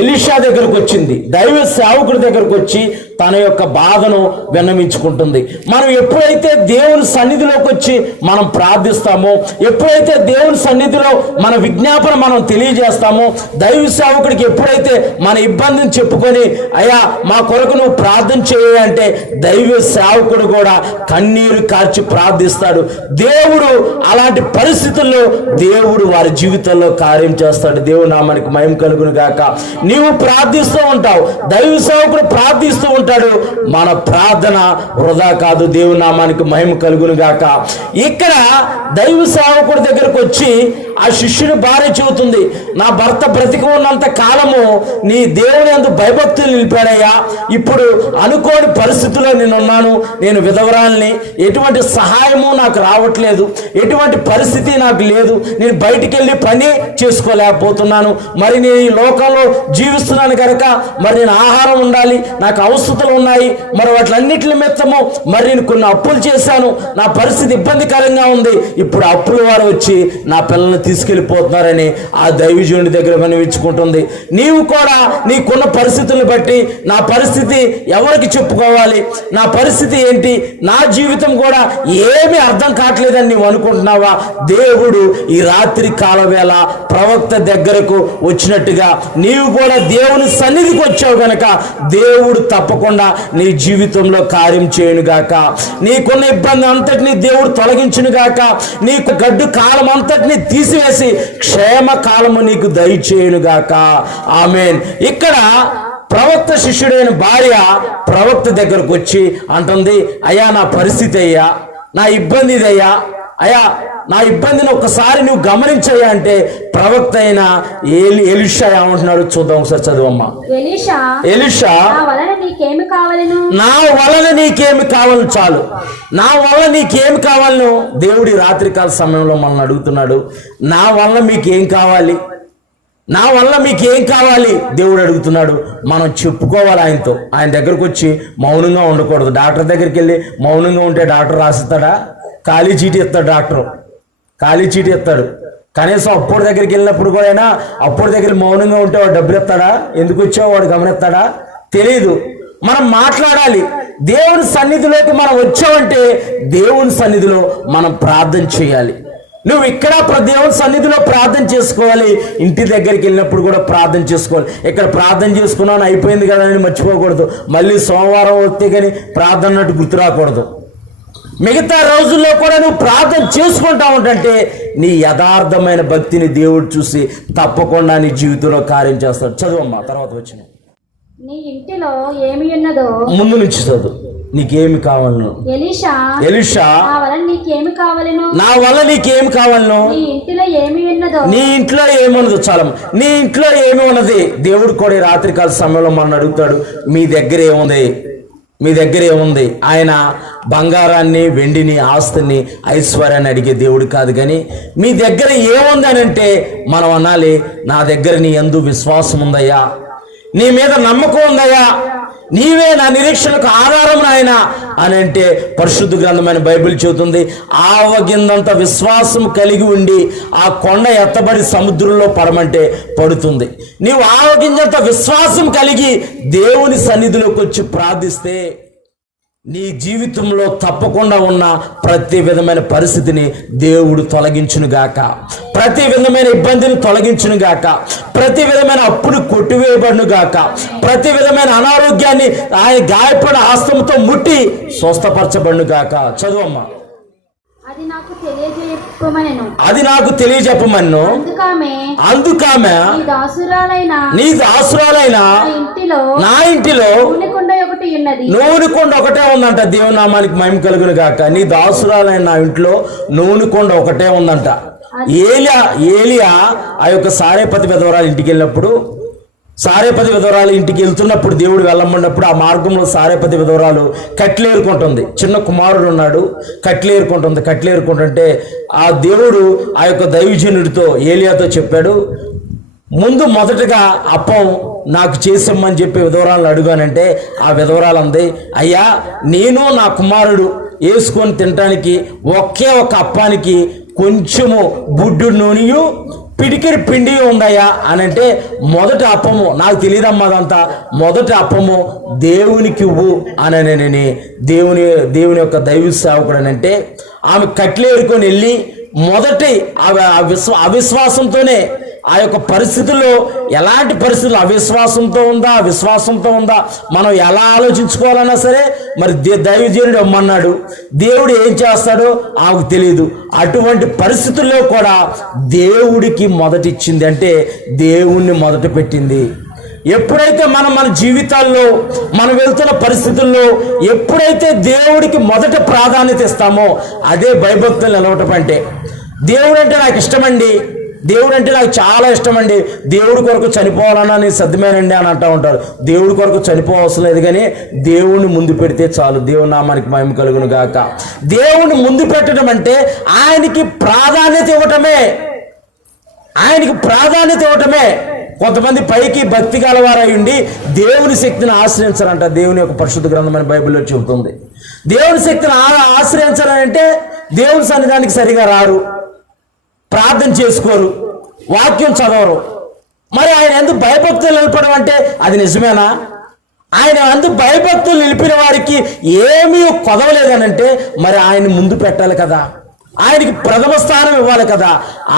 ఎలీషా దగ్గరకు వచ్చింది, దైవ సేవకుడి దగ్గరకు వచ్చి తన యొక్క బాధను విన్నవించుకుంటుంది. మనం ఎప్పుడైతే దేవుని సన్నిధిలోకి వచ్చి మనం ప్రార్థిస్తామో, ఎప్పుడైతే దేవుని సన్నిధిలో మన విజ్ఞాపన మనం తెలియజేస్తామో, దైవ సేవకుడికి ఎప్పుడైతే మన ఇబ్బందిని చెప్పుకొని అయ్యా మా కొరకు నువ్వు ప్రార్థన చేయాలంటే దైవ సేవకుడు కూడా కన్నీరు కార్చి ప్రార్థిస్తాడు. దేవుడు అలాంటి పరిస్థితుల్లో దేవుడు వారి జీవితంలో కార్యం చేస్తాడు. దేవుడు నామానికి మహిమ కలుగును గాక. నీవు ప్రార్థిస్తూ ఉంటావు, దైవ సేవకుడు ప్రార్థిస్తూ ఉంటాడు. మన ప్రార్థన వృధా కాదు. దేవుని నామానికి మహిమ కలుగును గాక. ఇక్కడ దైవ సేవకుడి దగ్గరకు వచ్చి ఆ శిష్యుని భార్య చెబుతుంది, నా భర్త బ్రతికి ఉన్నంత కాలము నీ దేవుని యందు భయభక్తులు నిలిపాడయ్యా. ఇప్పుడు అనుకోని పరిస్థితుల్లో నేనున్నాను, నేను విధవరాల్ని, ఎటువంటి సహాయము నాకు రావట్లేదు, ఎటువంటి పరిస్థితి నాకు లేదు, నేను బయటికి వెళ్ళి పని చేసుకోలేకపోతున్నాను. మరి నేను ఈ లోకంలో జీవిస్తున్నాను కనుక మరి నేను ఆహారం ఉండాలి, నాకు అవసరతలు ఉన్నాయి, మరి వాటిలన్నిటి నిమిత్తము మరి నేను కొన్ని అప్పులు చేశాను, నా పరిస్థితి ఇబ్బందికరంగా ఉంది. ఇప్పుడు అప్పుల వారు వచ్చి నా పిల్లల్ని తీసుకెళ్ళిపోతున్నారని ఆ దైవజనుడి దగ్గర వినిపించుకుంటుంది. నీవు కూడా నీకున్న పరిస్థితులను బట్టి నా పరిస్థితి ఎవరికి చెప్పుకోవాలి, నా పరిస్థితి ఏంటి, నా జీవితం కూడా ఏమీ అర్థం కావట్లేదని నీవు అనుకుంటున్నావా? దేవుడు ఈ రాత్రి కాల వేళ ప్రవక్త దగ్గరకు వచ్చినట్టుగా నీవు కూడా దేవుని సన్నిధికి వచ్చావు గనక దేవుడు తప్పకుండా నీ జీవితంలో కార్యం చేయను గాక. నీకున్న ఇబ్బంది అంతటినీ దేవుడు తొలగించును గాక. నీకు గడ్డు కాలం అంతటినీ తీసివేసి క్షేమ కాలము నీకు దయచేయును గాక. ఆమేన్. ఇక్కడ ప్రవక్త శిష్యుడైన భార్య ప్రవక్త దగ్గరకు వచ్చి అంటుంది, అయ్యా నా పరిస్థితి అయ్యా, నా ఇబ్బంది ఇదయ్యా, అయ్యా నా ఇబ్బందిని ఒక్కసారి నువ్వు గమనించయ్యా అంటే ప్రవక్త అయిన ఎలీషా ఏమంటున్నాడు చూద్దాం ఒకసారి. చదువమ్మా. ఎలీషా నా వలన నీకేమి కావాలను, చాలు, నా వల్ల నీకేమి కావాలను. దేవుడి రాత్రికాల సమయంలో మనల్ని అడుగుతున్నాడు, నా వల్ల మీకేం కావాలి, నా వల్ల మీకేం కావాలి దేవుడు అడుగుతున్నాడు. మనం చెప్పుకోవాలి ఆయనతో. ఆయన దగ్గరకు వచ్చి మౌనంగా ఉండకూడదు. డాక్టర్ దగ్గరికి వెళ్ళి మౌనంగా ఉంటే డాక్టర్ రాసిస్తాడా? ఖాళీ చీటీ ఇస్తాడు డాక్టరు, ఖాళీ చీటీ ఇస్తాడు. కనీసం అప్పుడు దగ్గరికి వెళ్ళినప్పుడు కూడా అయినా అప్పుడు దగ్గర మౌనంగా ఉంటే వాడు డబ్బులు ఇస్తాడా? ఎందుకు వచ్చావు వాడు గమనిస్తాడా? తెలియదు. మనం మాట్లాడాలి. దేవుని సన్నిధిలోకి మనం వచ్చామంటే దేవుని సన్నిధిలో మనం ప్రార్థన చేయాలి. నువ్వు ఇక్కడ దేవుని సన్నిధిలో ప్రార్థన చేసుకోవాలి, ఇంటి దగ్గరికి వెళ్ళినప్పుడు కూడా ప్రార్థన చేసుకోవాలి. ఇక్కడ ప్రార్థన చేసుకున్నాను అయిపోయింది కదా అని మర్చిపోకూడదు. మళ్ళీ సోమవారం వస్తే కానీ ప్రార్థన అన్నట్టు గుర్తు రాకూడదు. మిగతా రోజుల్లో కూడా నువ్వు ప్రార్థన చేసుకుంటా ఉంటే నీ యథార్థమైన భక్తిని దేవుడు చూసి తప్పకుండా నీ జీవితంలో కార్యం చేస్తాడు. చదువమ్మా, తర్వాత వచ్చిన నీ ఇంటిలో ఏమి ఉన్నదో ముందు నుంచి చదువు. నీకేమి కావాలను? ఎలీషా నా వల్ల నీకేమి కావాలను? నీ ఇంటిలో ఏమున్నదో చాలా. నీ ఇంట్లో ఏమి ఉన్నది? దేవుడు కూడా రాత్రికాల సమయంలో మనం అడుగుతాడు, మీ దగ్గర ఏముంది? ఆయన బంగారాన్ని, వెండిని, ఆస్తిని, ఐశ్వర్యాన్ని అడిగే దేవుడు కాదు. కానీ మీ దగ్గర ఏముంది అని అంటే మనం అనాలి, నా దగ్గర నీ యందు విశ్వాసం ఉందయ్యా, నీ మీద నమ్మకం ఉందయ్యా, నీవే నా నిరీక్షణకు ఆధారం నాయన అని అంటే పరిశుద్ధ గ్రంథమైన బైబిల్ చెబుతుంది, ఆవగిందంత విశ్వాసం కలిగి ఉండి ఆ కొండ ఎత్తబడి సముద్రంలో పడమంటే పడుతుంది. నీవు ఆవగింజంత విశ్వాసం కలిగి దేవుని సన్నిధిలోకి వచ్చి ప్రార్థిస్తే నీ జీవితంలో తప్పకుండా ఉన్న ప్రతి విధమైన పరిస్థితిని దేవుడు తొలగించునుగాక, ప్రతి విధమైన ఇబ్బందిని తొలగించునుగాక, ప్రతి విధమైన అప్పును కొట్టివేయబడునుగాక, ప్రతి విధమైన అనారోగ్యాన్ని ఆయన గాయపడిన హస్తంతో ముట్టి స్వస్థపరచబడునుగాక. చదువమ్మా. అది నాకు తెలియజెప్పమనెను. అది నాకు తెలియజెప్పమన్ను. అందుకామె నీ దాసురాలైన నా ఇంటిలో నూనె కొండ ఒకటే ఉందంట. దేవుని నామానికి మహిమ కలుగును గాక. నీ దాసురాలైన నా ఇంట్లో నూనె కొండ ఒకటే ఉందంట. ఏలియా ఆ యొక్క సారేపతి విధవరాలు ఇంటికి వెళ్ళినప్పుడు, సారేపతి విధవరాలు ఇంటికి వెళ్తున్నప్పుడు దేవుడు వెళ్ళమన్నప్పుడు ఆ మార్గంలో సారేపతి విధవరాలు కట్లేరుకుంటుంది. చిన్న కుమారుడు ఉన్నాడు, కట్లేరుకుంటుంటే ఆ దేవుడు ఆ యొక్క దైవజనుడితో ఏలియాతో చెప్పాడు, ముందు మొదటగా అప్పం నాకు చేసమ్మని చెప్పి విధవరాలను అడుగానంటే ఆ విధవరాలు అంది, అయ్యా నేను నా కుమారుడు వేసుకొని తినటానికి ఒకే ఒక అప్పానికి కొంచెము బుడ్డు నూనెయు పిడికిరి పిండి ఉందయ్యా అని అంటే, మొదటి అప్పము నాకు తెలియదమ్మా అదంతా, మొదటి అప్పము దేవునికి ఇవ్వు అని దేవుని యొక్క దైవ సేవకుడు అని అంటే ఆమె కట్లేరుకొని వెళ్ళి మొదటి అవిశ్వాసంతోనే ఆ యొక్క పరిస్థితుల్లో, ఎలాంటి పరిస్థితులు అవిశ్వాసంతో ఉందా విశ్వాసంతో ఉందా మనం ఎలా ఆలోచించుకోవాలన్నా సరే మరి దైవజనుడు ఇమ్మన్నాడు, దేవుడు ఏం చేస్తాడో ఆమెకు తెలియదు. అటువంటి పరిస్థితుల్లో కూడా దేవుడికి మొదటిచ్చింది, అంటే దేవుణ్ణి మొదట పెట్టింది. ఎప్పుడైతే మన జీవితాల్లో మనం వెళ్తున్న పరిస్థితుల్లో ఎప్పుడైతే దేవుడికి మొదట ప్రాధాన్యత ఇస్తామో అదే భయభక్తులు నిలవటం. అంటే దేవుడు అంటే నాకు ఇష్టమండి, దేవుడు అంటే నాకు చాలా ఇష్టం అండి, దేవుడి కొరకు చనిపోవాలన్నా నేను సిద్ధమేనండి అని అంటూ ఉంటారు. దేవుడి కొరకు చనిపోవలసిన లేదు, కానీ దేవుణ్ణి ముందు పెడితే చాలు. దేవుని నామానికి మహిమ కలుగును గాక. దేవుణ్ణి ముందు పెట్టడం అంటే ఆయనకి ప్రాధాన్యత ఇవ్వటమే, ఆయనకి ప్రాధాన్యత ఇవ్వటమే. కొంతమంది పైకి భక్తి గలవారై ఉండి దేవుని శక్తిని ఆశ్రయించారంట. దేవుని యొక్క పరిశుద్ధ గ్రంథమైన బైబిల్లో చెబుతుంది, దేవుని శక్తిని ఆశ్రయించాలంటే దేవుని సన్నిధానికి సరిగా రారు, ప్రార్థన చేసుకోరు, వాక్యం చదవరు. మరి ఆయన ఎందుకు భయభక్తులు నిలపడం అంటే అది నిజమేనా? ఆయన అందుకు భయభక్తులు నిలిపిన వారికి ఏమీ కొదవలేదనంటే మరి ఆయన ముందు పెట్టాలి కదా, ఆయనకి ప్రథమ స్థానం ఇవ్వాలి కదా.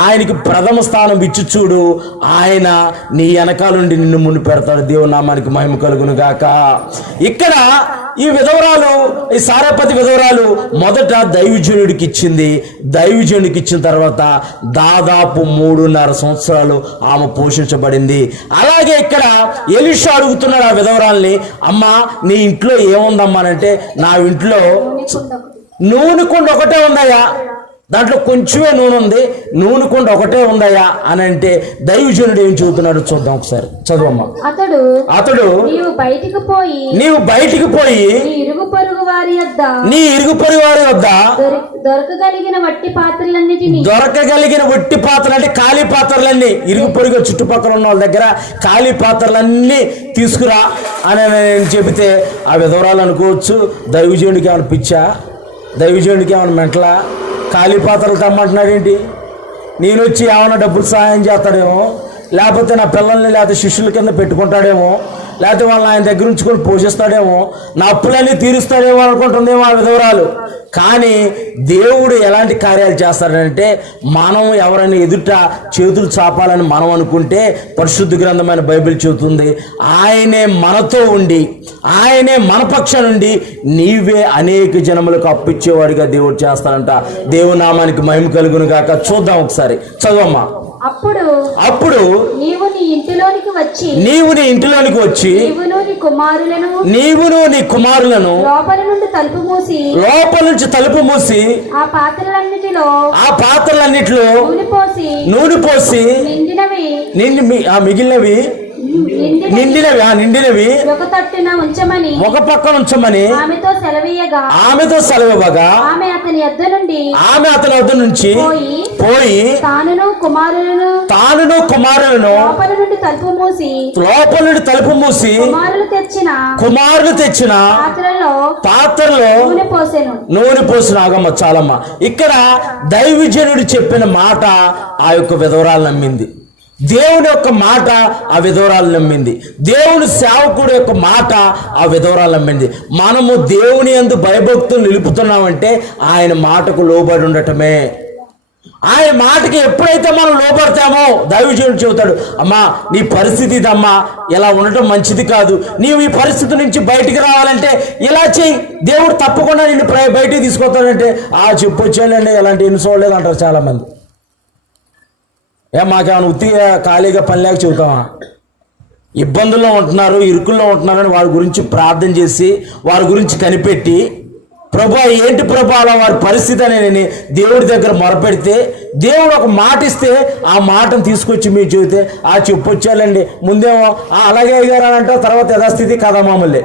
ఆయనకి ప్రథమ స్థానం ఇచ్చి చూడు, ఆయన నీ వెనకాలండి నిన్ను ముందు పెడతాడు. దేవుని నామానికి మహిమ కలుగును గాక. ఇక్కడ ఈ విధవరాలు, ఈ సారేపతి విధవరాలు మొదట దైవజనుడికి ఇచ్చింది. దైవజనుడికి ఇచ్చిన తర్వాత దాదాపు 3.5 సంవత్సరాలు ఆమె పోషించబడింది. అలాగే ఇక్కడ ఎలీషా అడుగుతున్నాడు ఆ విధవరాల్ని, అమ్మా నీ ఇంట్లో ఏముందమ్మా అంటే, నా ఇంట్లో నూనె కుండ ఒకటే ఉందయ్యా, దాంట్లో కొంచెమే నూనె ఉంది, నూనె కుండ ఒకటే ఉందయ్యా అని అంటే దైవజనుడు ఏం చెబుతున్నాడు చూద్దాం ఒకసారి. చదువమ్మా. అతడు నీవు బయటికి పోయి నీ ఇరుగు పొరుగు వారి వద్ద దొరకగలిగిన వట్టి పాత్రలు అంటే ఖాళీ పాత్రలన్నీ, ఇరుగు పొరుగు చుట్టుపక్కల ఉన్న వాళ్ళ దగ్గర ఖాళీ పాత్రలన్నీ తీసుకురా అని నేను చెబితే ఆ విధవరాలు అనుకోవచ్చు, దైవజనుడికి ఏమైనా పిచ్చా, దైవజనుడికి ఏమైనా మెంటలా, ఖాళీ పాత్రలు తమ్మంటున్నాడు ఏంటి, నేను వచ్చి ఏమైనా డబ్బులు సహాయం చేస్తాడేమో, లేకపోతే నా పిల్లల్ని లేకపోతే శిష్యుల కింద పెట్టుకుంటాడేమో, లేకపోతే వాళ్ళని ఆయన దగ్గర ఉంచుకొని పోషిస్తాడేమో, నా అప్పులన్నీ తీరుస్తాడేమో అనుకుంటుందేమో ఆ విధవరాలు. కానీ దేవుడు ఎలాంటి కార్యాలు చేస్తాడంటే, మనం ఎవరైనా ఎదుట చేతులు చాపాలని మనం అనుకుంటే పరిశుద్ధ గ్రంథమైన బైబిల్ చెబుతుంది, ఆయనే మనతో ఉండి ఆయనే మన పక్షం నుండి నీవే అనేక జనములకు అప్పిచ్చేవాడిగా దేవుడు చేస్తాడంట. దేవుని నామానికి మహిమ కలుగును గాక. చూద్దాం ఒకసారి, చదవమ్మా. అప్పుడు నీవు నీ ఇంటిలోనికి వచ్చి నీవును నీ కుమారులను లోపల నుంచి తలుపు మూసి ఆ పాత్రలన్నిటిలో నూనె పోసి మిగిలినవి నిండినవి ఒక తట్టున ఉంచమని ఒక పక్కన ఉంచమని ఆమెతో సెలవివ్వగా ఆమె అతని వద్ద నుంచి పోయి తానును కుమారులను లోపల నుండి తలుపు మూసి కుమారులు తెచ్చిన పాత్రలో నూనె పోసిన ఆగమ్మ చాలమ్మ. ఇక్కడ దైవజనుడు చెప్పిన మాట ఆ యొక్క విధవరాలు నమ్మింది. దేవుని యొక్క మాట ఆ విధవరాలు నమ్మింది. దేవుని సేవకుడు యొక్క మాట ఆ విధవరాలు నమ్మింది. మనము దేవుని యందు భయభక్తులు నిలుపుతున్నామంటే ఆయన మాటకు లోబడి ఉండటమే. ఆయన మాటకి ఎప్పుడైతే మనం లోబడతామో దైవజనుడు చెబుతాడు, అమ్మా నీ పరిస్థితి ఇదమ్మా, ఇలా ఉండటం మంచిది కాదు, నీవు ఈ పరిస్థితి నుంచి బయటికి రావాలంటే ఇలా చెయ్యి, దేవుడు తప్పకుండా నిన్ను బయటికి తీసుకొస్తాడంటే చెప్పొచ్చానండి ఎలాంటి ఎన్ని చూడలేదు అంటారు చాలామంది. మాకేమైనా ఉత్తిగా ఖాళీగా పని లేక చెబుతామా? ఇబ్బందుల్లో ఉంటున్నారు, ఇరుకుల్లో ఉంటున్నారని వారి గురించి ప్రార్థన చేసి వారి గురించి కనిపెట్టి ప్రభా ఏంటి ప్రభా అలా వారి పరిస్థితి అని దేవుడి దగ్గర మొరపెడితే దేవుడు ఒక మాట ఇస్తే ఆ మాటను తీసుకొచ్చి మీరు చెబితే చెప్పొచ్చాలండి ముందేమో అలాగే అయ్యారు అని అంటారు, తర్వాత యథాస్థితి కథ మామూలే.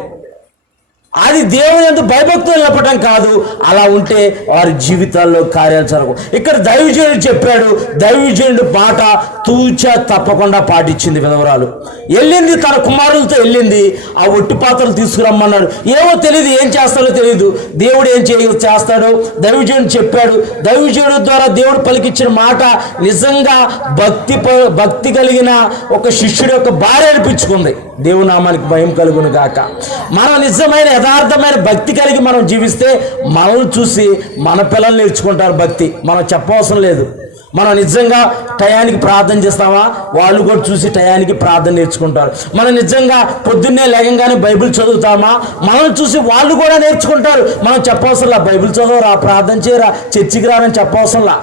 అది దేవుని యందు భయభక్తులు నిలపడం కాదు. అలా ఉంటే వారి జీవితాల్లో కార్యాలు జరగవు. ఇక్కడ దైవజనుడు చెప్పాడు, దైవజనుడు మాట తూచా తప్పకుండా పాటించింది విధవరాలు. వెళ్ళింది తన కుమారులతో వెళ్ళింది, ఆ ఒట్టి పాత్రలు తీసుకురమ్మన్నాడు. ఏమో తెలియదు, ఏం చేస్తాడో తెలియదు, దేవుడు ఏం చేస్తాడో దైవజనుడు చెప్పాడు. దైవజనుడు ద్వారా దేవుడు పలికిచ్చిన మాట నిజంగా భక్తి కలిగిన ఒక శిష్యుడి యొక్క భార్య అనిపించుకుంది. దేవుని నామానికి భయం కలుగును గాక. మనం నిజమైన యథార్థమైన భక్తి కలిగి మనం జీవిస్తే మనల్ని చూసి మన పిల్లలు నేర్చుకుంటారు భక్తి. మనం చెప్పవసరం లేదు. మనం నిజంగా టయానికి ప్రార్థన చేస్తామా, వాళ్ళు కూడా చూసి టయానికి ప్రార్థన నేర్చుకుంటారు. మనం నిజంగా పొద్దున్నే లేకంగానే బైబిల్ చదువుతామా, మనల్ని చూసి వాళ్ళు కూడా నేర్చుకుంటారు. మనం చెప్పవసరంలా, బైబిల్ చదవరా, ప్రార్థన చేయరా, చర్చికి రానని చెప్పవసరంలా.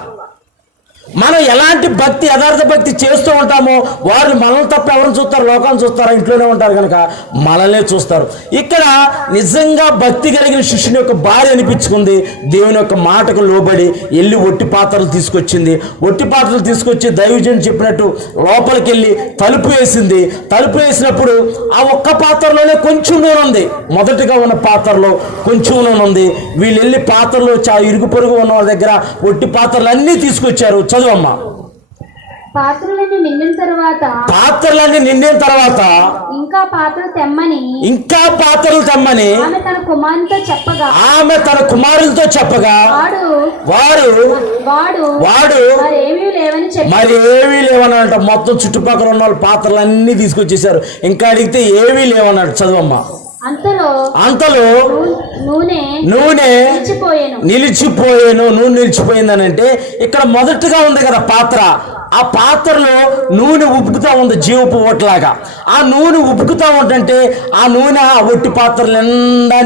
మనం ఎలాంటి భక్తి యథార్థ భక్తి చేస్తూ ఉంటామో వారు మనల్ని తప్ప ఎవరిని చూస్తారు? లోకాన్ని చూస్తారా? ఇంట్లోనే ఉంటారు కనుక మనల్నే చూస్తారు. ఇక్కడ నిజంగా భక్తి కలిగిన శిష్యుని యొక్క భార్య అనిపించుకుంది. దేవుని యొక్క మాటకు లోబడి వెళ్ళి ఒట్టి పాత్రలు తీసుకొచ్చింది. ఒట్టి పాత్రలు తీసుకొచ్చి దైవజనుడు చెప్పినట్టు లోపలికి వెళ్ళి తలుపు వేసింది. తలుపు వేసినప్పుడు ఆ ఒక్క పాత్రలోనే కొంచెం నూనె ఉంది. మొదటిగా ఉన్న పాత్రలో కొంచెం నూనె ఉంది. వీళ్ళు వెళ్ళి పాత్రలో ఇరుగు పొరుగు ఉన్న వాళ్ళ దగ్గర ఒట్టి పాత్రలు అన్నీ తీసుకొచ్చారు. చదువమ్మా. పాత్రలన్నీ నిండిన తర్వాత ఇంకా పాత్రలు తెమ్మని ఆమె తన కుమారులతో చెప్పగా వాడు మరి ఏమీ లేవన్నాడు. మొత్తం చుట్టుపక్కల ఉన్న వాళ్ళ పాత్రలన్నీ తీసుకొచ్చేసారు. ఇంకా అడిగితే ఏమీ లేవన్నాడు. చదువమ్మా. అంతలో నూనె నిలిచిపోయిందని అంటే ఇక్కడ మొదటగా ఉంది కదా పాత్ర, ఆ పాత్రలో నూనె ఉబ్బుకుతా ఉంది జీవపు ఓట్లాగా. ఆ నూనె ఉబ్బుకుతా ఉంటే ఆ నూనె ఆ ఒట్టి పాత్రలు నిండా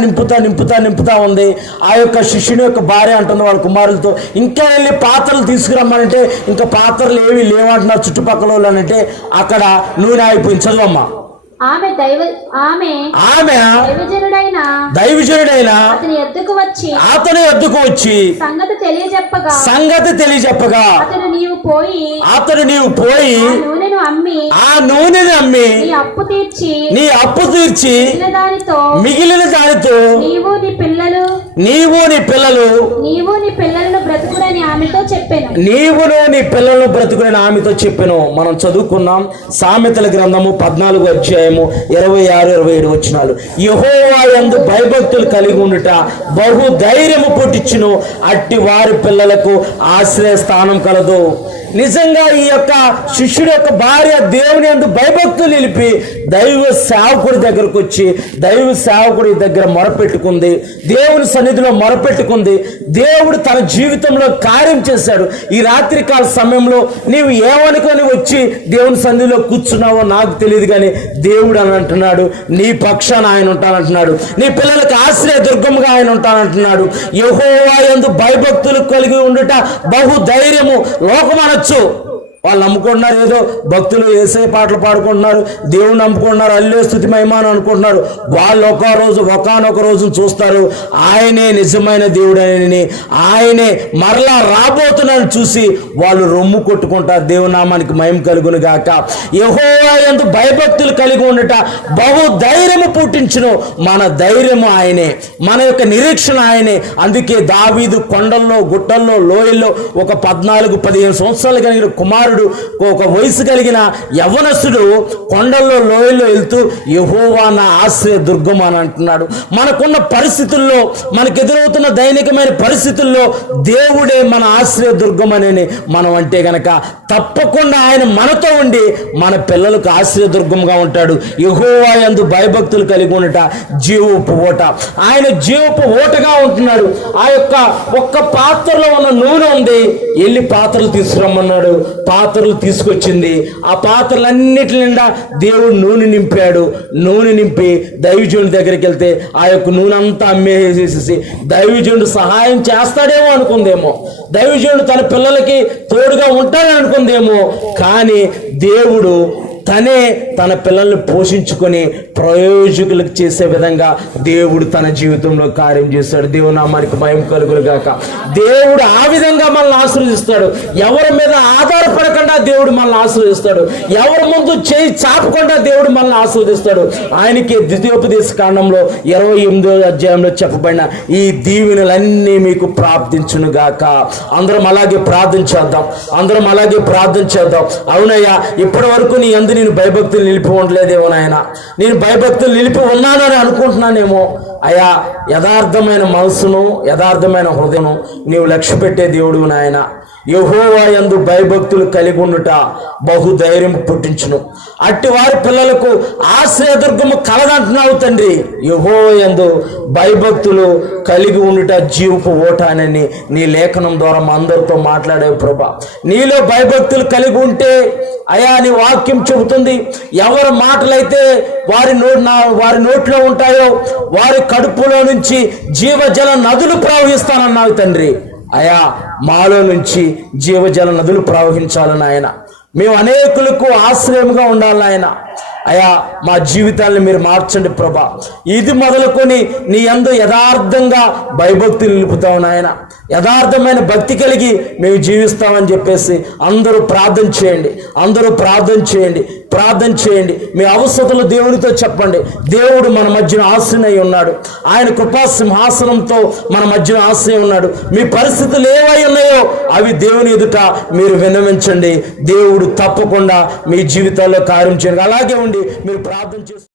నింపుతా ఉంది. ఆ యొక్క శిష్యుని యొక్క భార్య అంటుంది వాళ్ళ కుమారులతో, ఇంకా వెళ్ళి పాత్రలు తీసుకురమ్మానంటే ఇంకా పాత్రలు ఏవి లేవంటున్నారు చుట్టుపక్కల వాళ్ళు అంటే అక్కడ నూనె అయిపోయింది. చదువమ్మా. దైవజనుడైన అతని ఎద్దుకు వచ్చి సంగతి తెలియజెప్పగా అతడు నీవు పోయి ఆ నూనెను అమ్మి నీ అప్పు తీర్చి మిగిలిన దానితో నీవు నీ పిల్లలను బ్రతుకుని ఆమెతో చెప్పాను. మనం చదువుకున్నాం సామెతల గ్రంథము 14వ అధ్యాయము 26-27 వచనాలు. యెహోవా యందు భయభక్తులు కలిగి ఉండుట బహు ధైర్యము పుట్టించును, అట్టి వారి పిల్లలకు ఆశ్రయ స్థానం కలదు. నిజంగా ఈ యొక్క శిష్యుడి యొక్క భార్య దేవుని యందు భయభక్తులు నిలిపి దైవ సేవకుడి దగ్గరకు వచ్చి దైవ సేవకుడి దగ్గర మొరపెట్టుకుంది. దేవుని సన్నిధిలో మొరపెట్టుకుంది. దేవుడు తన జీవితంలో కార్యం చేశాడు. ఈ రాత్రికాల సమయంలో నీవు ఏమనుకొని వచ్చి దేవుని సన్నిధిలో కూర్చున్నావో నాకు తెలియదు, కానీ దేవుడు అని అంటున్నాడు నీ పక్షాన ఆయన ఉంటానంటున్నాడు. నీ పిల్లలకు ఆశ్రయ దుర్గముగా ఆయన ఉంటానంటున్నాడు. యెహోవా యందు భయభక్తులు కలిగి ఉండుట బహు ధైర్యము. లోకమనొచ్చు వాళ్ళు నమ్ముకుంటున్నారు, ఏదో భక్తులు యేసయ్య పాటలు పాడుకుంటున్నారు, దేవుని నమ్ముకుంటున్నారు, అల్లే స్తుతి మహిమాను అనుకుంటున్నారు. వాళ్ళు ఒకానొక రోజు చూస్తారు ఆయనే నిజమైన దేవుడని, ఆయనే మరలా రాబోతున్నాను చూసి వాళ్ళు రొమ్ము కొట్టుకుంటారు. దేవుని నామానికి మహిమ కలుగును గాక. యెహోవా యందు భయభక్తులు కలిగి ఉండట బహు ధైర్యము పుట్టించును. మన ధైర్యము ఆయనే, మన యొక్క నిరీక్షణ ఆయనే. అందుకే దావీదు కొండల్లో, గుట్టల్లో, లోయల్లో ఒక 14-15 సంవత్సరాలు కలిగిన కుమారుడు, ఒక వయసు కలిగిన యవ్వనస్తుడు కొండల్లో, లోయల్లో వెళ్తూ యెహోవా నా ఆశ్రయ దుర్గం అని అంటున్నాడు. మనకున్న పరిస్థితుల్లో, మనకు ఎదురవుతున్న దైనికమైన పరిస్థితుల్లో దేవుడే మన ఆశ్రయ దుర్గం అని మనం అంటే గనక తప్పకుండా ఆయన మనతో ఉండి మన పిల్లలకు ఆశ్రయ దుర్గంగా ఉంటాడు. యెహోవా యందు భయభక్తులు కలిగి ఉండట జీవపు ఓట. ఆయన జీవపు ఓటగా ఉంటున్నాడు. ఆ యొక్క ఒక్క పాత్రలో ఉన్న నూనె ఉంది, వెళ్ళి పాత్రలు తీసుకురమ్మన్నాడు. పాత్రలు తీసుకొచ్చింది. ఆ పాత్రలన్నిటి నిండా దేవుడు నూనె నింపాడు. నూనె నింపి దైవజనుడి దగ్గరికి వెళ్తే ఆ యొక్క నూనె అంతా అమ్మేసేసి దైవజనుడు సహాయం చేస్తాడేమో అనుకుందేమో, దైవజనుడు తన పిల్లలకి తోడుగా ఉంటాడని అనుకుందేమో. కానీ దేవుడు తనే తన పిల్లల్ని పోషించుకొని ప్రయోజకులకు చేసే విధంగా దేవుడు తన జీవితంలో కార్యం చేస్తాడు. దేవుని నామానికి మహిమ కలుగును గాక. దేవుడు ఆ విధంగా మనల్ని ఆశీర్వదిస్తాడు. ఎవరి మీద ఆధారపడకుండా దేవుడు మనల్ని ఆశీర్వదిస్తాడు. ఎవరి ముందు చేయి చాపకుండా దేవుడు మనల్ని ఆశీర్వదిస్తాడు. ఆయనకి ద్వితీయోపదేశ కాండంలో 28వ అధ్యాయంలో చెప్పబడిన ఈ దీవెనలన్నీ మీకు ప్రాప్తించును గాక. అందరం అలాగే ప్రార్థన చేద్దాం. అవునయ్యా, ఇప్పటి వరకు నీ అందు నేను భయభక్తులు నిలిపి ఉండలేదేమో నాయన, నేను భయభక్తులు నిలిపి ఉన్నానని అనుకుంటున్నానేమో. అయా, యథార్థమైన మనసును, యథార్థమైన హృదయం నీవు లక్ష్య పెట్టే దేవుడు నాయన. యెహోవా యందు భయభక్తులు కలిగి ఉండుట బహుధైర్యం పుట్టించును. అట్టి వారి పిల్లలకు ఆశ్రయదుర్గము కలదంటున్నావు తండ్రి. యెహోవా యందు భయభక్తులు కలిగి ఉండుట జీవపు ఓట అని నీ లేఖనం ద్వారా మా అందరితో మాట్లాడేవు ప్రభా. నీలో భయభక్తులు కలిగి ఉంటే అయా, నీ వాక్యం చెబుతుంది, ఎవరి మాటలైతే వారి నోట్లో ఉంటాయో వారి కడుపులో నుంచి జీవజల నదులు ప్రవహిస్తానన్నావు తండ్రి. అయా, మాలో నుంచి జీవజల నదులు ప్రవహించాలని ఆయన, మేము అనేకులకు ఆశ్రయంగా ఉండాలని ఆయన. అయా, మా జీవితాన్ని మీరు మార్చండి ప్రభా. ఇది మొదలుకొని నీ యందు యథార్థంగా భయభక్తులు నిలుపుతావు నాయన. యథార్థమైన భక్తి కలిగి మేము జీవిస్తామని చెప్పేసి అందరూ ప్రార్థన చేయండి. మీ అవసరతలు దేవునితో చెప్పండి. దేవుడు మన మధ్యన ఆశ్రయ ఉన్నాడు. ఆయన కృపా సింహాసనంతో మన మధ్యన ఆశ్రయ ఉన్నాడు. మీ పరిస్థితులు ఏవై ఉన్నాయో అవి దేవుని ఎదుట మీరు విన్నవించండి. దేవుడు తప్పకుండా మీ జీవితాల్లో కార్యం చేయండి. అలాగే ఉండి మీరు ప్రార్థన చేసి